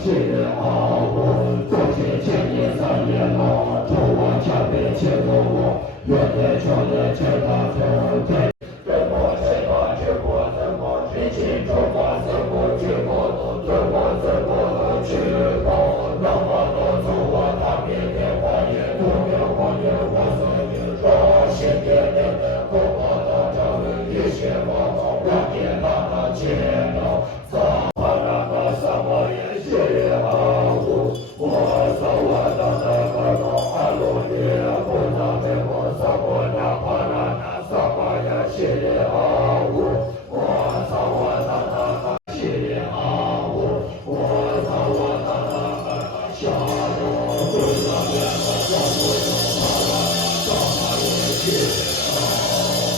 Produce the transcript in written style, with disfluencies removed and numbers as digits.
谢好，昨天前年3年好，头往前边前头我，月年秋年前大头天。人我谁把结果怎么知情？中华怎么结果？中华怎么去报？让我多走我大遍天花叶，多年花叶我所言，若先天的国宝大招，一切王朝万年大大劫道，造化那个什么也谢好，我造化那个阿罗耶，不能给我造化那巴拉那萨巴呀谢好，我造化那个谢好，我造化那个下罗，不能给我造化那萨巴也谢。我